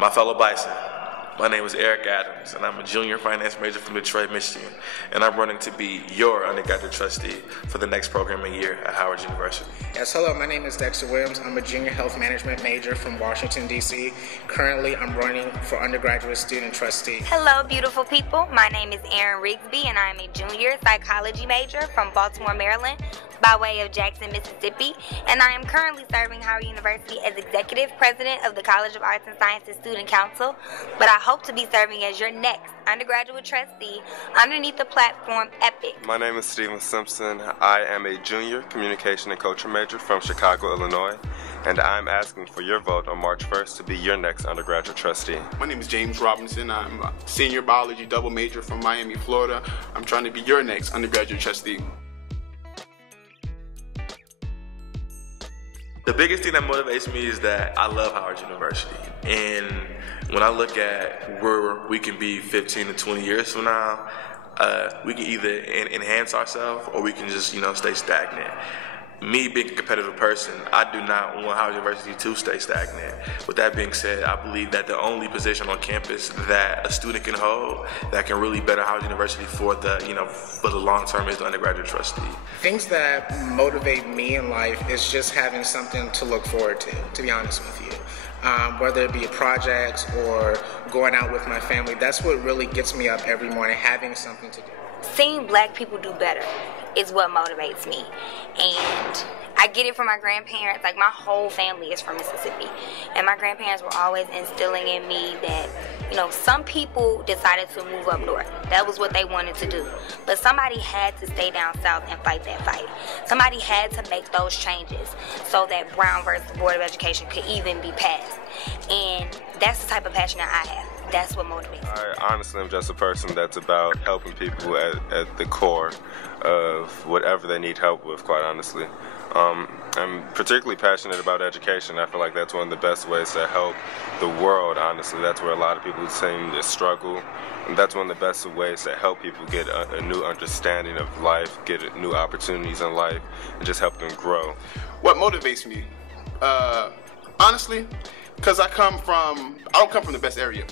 My fellow Bison, my name is Aric Adams, and I'm a junior finance major from Detroit, Michigan, and I'm running to be your undergraduate trustee for the next programming year at Howard University. Yes, hello, my name is Dexter Williams. I'm a junior health management major from Washington, D.C. Currently, I'm running for undergraduate student trustee. Hello, beautiful people. My name is Erin Rigsby, and I'm a junior psychology major from Baltimore, Maryland, by way of Jackson, Mississippi, and I am currently serving Howard University as Executive President of the College of Arts and Sciences Student Council, but I hope to be serving as your next undergraduate trustee underneath the platform EPIC. My name is Simpson. I am a junior communication and culture major from Chicago, Illinois, and I'm asking for your vote on March 1st to be your next undergraduate trustee. My name is James Robinson. I'm a senior biology double major from Miami, Florida. I'm trying to be your next undergraduate trustee. The biggest thing that motivates me is that I love Howard University, and when I look at where we can be 15 to 20 years from now, we can either enhance ourselves or we can just, stay stagnant. Me being a competitive person, I do not want Howard University to stay stagnant. With that being said, I believe that the only position on campus that a student can hold that can really better Howard University for the long term is the undergraduate trustee. Things that motivate me in life is just having something to look forward to be honest with you. Whether it be projects or going out with my family, that's what really gets me up every morning, having something to do. Seeing black people do better is what motivates me, and I get it from my grandparents. Like, my whole family is from Mississippi, and my grandparents were always instilling in me that, some people decided to move up north. That was what they wanted to do, but somebody had to stay down south and fight that fight. Somebody had to make those changes so that Brown versus Board of Education could even be passed, and that's the type of passion that I have. That's what motivates me. I honestly am just a person that's about helping people at the core of whatever they need help with, quite honestly. I'm particularly passionate about education. I feel like that's one of the best ways to help the world, honestly. That's where a lot of people seem to struggle. And that's one of the best ways to help people get a new understanding of life, get new opportunities in life, and just help them grow. What motivates me? Honestly, because I don't come from the best area.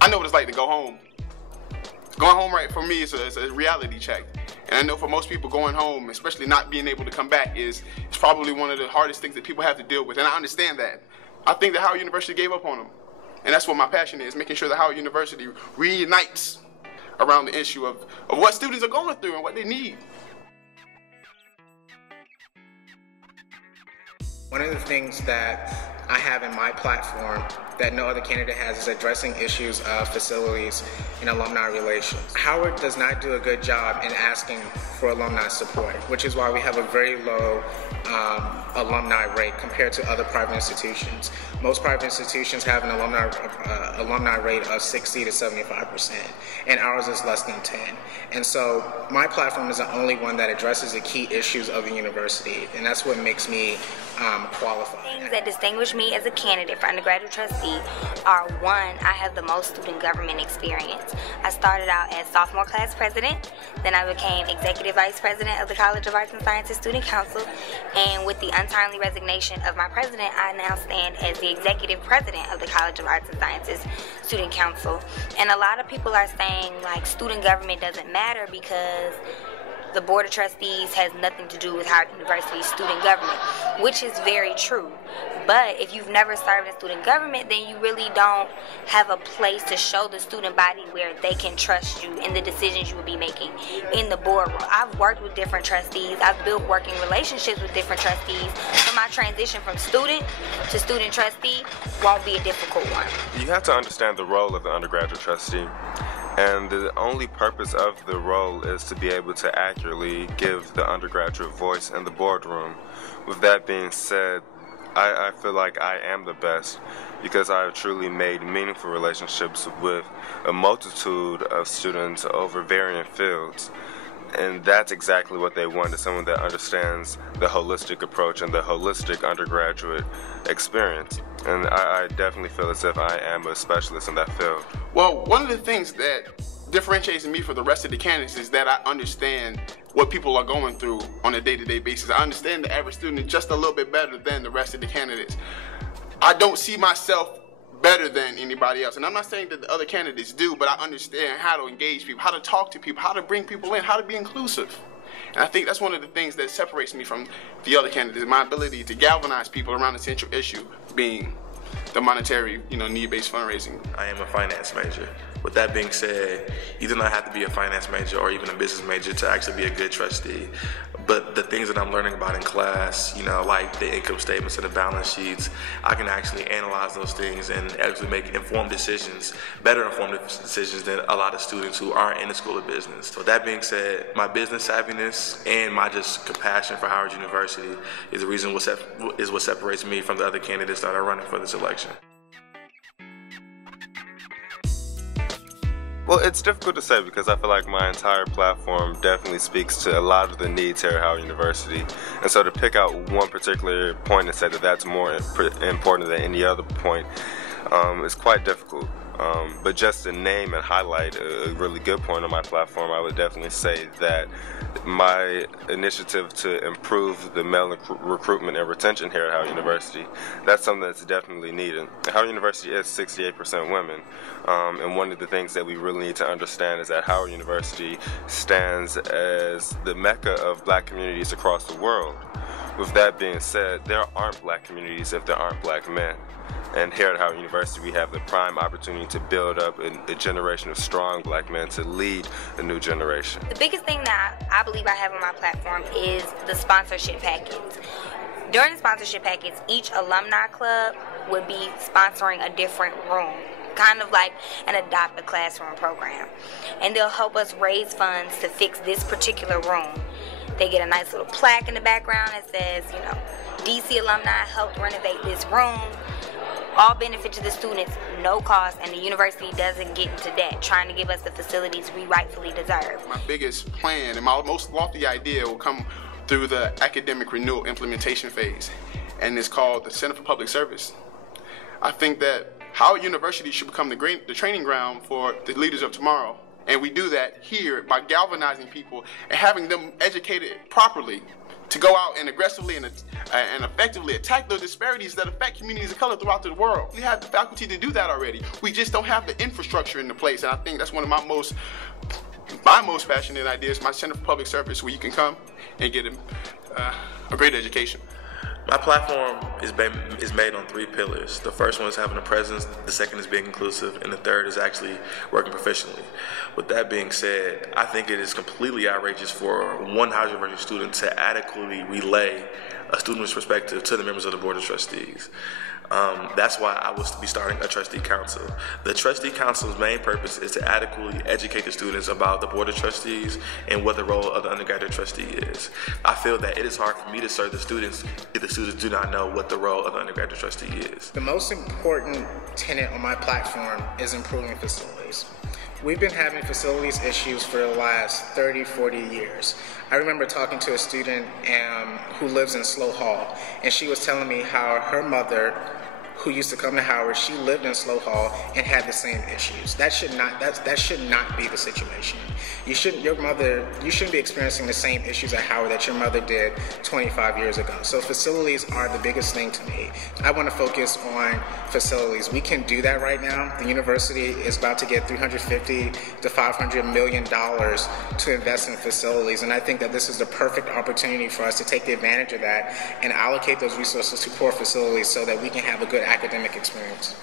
I know what it's like to go home. Going home, right, for me is a reality check. And I know for most people, going home, especially not being able to come back, is probably one of the hardest things that people have to deal with. And I understand that. I think that Howard University gave up on them. And that's what my passion is, making sure that Howard University reunites around the issue of what students are going through and what they need. One of the things that I have in my platform that no other candidate has is addressing issues of facilities and alumni relations. Howard does not do a good job in asking for alumni support, which is why we have a very low alumni rate compared to other private institutions. Most private institutions have an alumni rate of 60 to 75%, and ours is less than 10. And so my platform is the only one that addresses the key issues of the university, and that's what makes me qualified. Things that distinguish me as a candidate for undergraduate trustee are, one, I have the most student government experience. I started out as sophomore class president, then I became executive vice president of the College of Arts and Sciences Student Council, and with the untimely resignation of my president, I now stand as the executive president of the College of Arts and Sciences Student Council. And a lot of people are saying, like, student government doesn't matter because the Board of Trustees has nothing to do with Howard University's student government, which is very true. But if you've never served in student government, then you really don't have a place to show the student body where they can trust you in the decisions you will be making in the boardroom. I've worked with different trustees. I've built working relationships with different trustees. So my transition from student to student trustee won't be a difficult one. You have to understand the role of the undergraduate trustee. And the only purpose of the role is to be able to accurately give the undergraduate voice in the boardroom. With that being said, I feel like I am the best because I have truly made meaningful relationships with a multitude of students over varying fields. And that's exactly what they want, is someone that understands the holistic approach and the holistic undergraduate experience. And I definitely feel as if I am a specialist in that field. Well, one of the things that differentiates me from the rest of the candidates is that I understand what people are going through on a day-to-day basis. I understand the average student just a little bit better than the rest of the candidates. I don't see myself better than anybody else. And I'm not saying that the other candidates do, but I understand how to engage people, how to talk to people, how to bring people in, how to be inclusive. And I think that's one of the things that separates me from the other candidates, my ability to galvanize people around the central issue being the monetary, need-based fundraising. I am a finance major. With that being said, you do not have to be a finance major or even a business major to actually be a good trustee. But the things that I'm learning about in class, like the income statements and the balance sheets, I can actually analyze those things and actually make informed decisions, better informed decisions than a lot of students who aren't in the School of Business. So with that being said, my business savviness and my just compassion for Howard University is the reason what separates me from the other candidates that are running for this election. Well, it's difficult to say because I feel like my entire platform definitely speaks to a lot of the needs here at Howard University. And so to pick out one particular point and say that that's more important than any other point is quite difficult. But just to name and highlight a really good point on my platform, I would definitely say that my initiative to improve the male recruitment and retention here at Howard University, that's something that's definitely needed. Howard University is 68% women, and one of the things that we really need to understand is that Howard University stands as the mecca of black communities across the world. With that being said, there aren't black communities if there aren't black men. And here at Howard University, we have the prime opportunity to build up a generation of strong black men to lead a new generation. The biggest thing that I believe I have on my platform is the sponsorship package. During the sponsorship package, each alumni club would be sponsoring a different room, kind of like an Adopt a Classroom program. And they'll help us raise funds to fix this particular room. They get a nice little plaque in the background that says, DC alumni helped renovate this room. All benefit to the students, no cost, and the university doesn't get into debt, trying to give us the facilities we rightfully deserve. My biggest plan and my most lofty idea will come through the academic renewal implementation phase, and it's called the Center for Public Service. I think that Howard University should become the training ground for the leaders of tomorrow, and we do that here by galvanizing people and having them educated properly to go out and aggressively and effectively attack those disparities that affect communities of color throughout the world. We have the faculty to do that already. We just don't have the infrastructure in place, and I think that's one of my most passionate ideas, my Center for Public Service, where you can come and get a great education. My platform is made on 3 pillars. The first one is having a presence, the second is being inclusive, and the third is actually working professionally. With that being said, I think it is completely outrageous for one Howard University student to adequately relay a student's perspective to the members of the Board of Trustees. That's why I was to be starting a trustee council. The trustee council's main purpose is to adequately educate the students about the Board of Trustees and what the role of the undergraduate trustee is. I feel that it is hard for me to serve the students if the students do not know what the role of the undergraduate trustee is. The most important tenet on my platform is improving facilities. We've been having facilities issues for the last 30, 40 years. I remember talking to a student who lives in Slow Hall, and she was telling me how her mother, who used to come to Howard, she lived in Slow Hall and had the same issues. That should not be the situation. You shouldn't be experiencing the same issues at Howard that your mother did 25 years ago. So facilities are the biggest thing to me. I want to focus on facilities. We can do that right now. The university is about to get $350 to $500 million to invest in facilities, and I think that this is the perfect opportunity for us to take advantage of that and allocate those resources to core facilities so that we can have a good academic experience.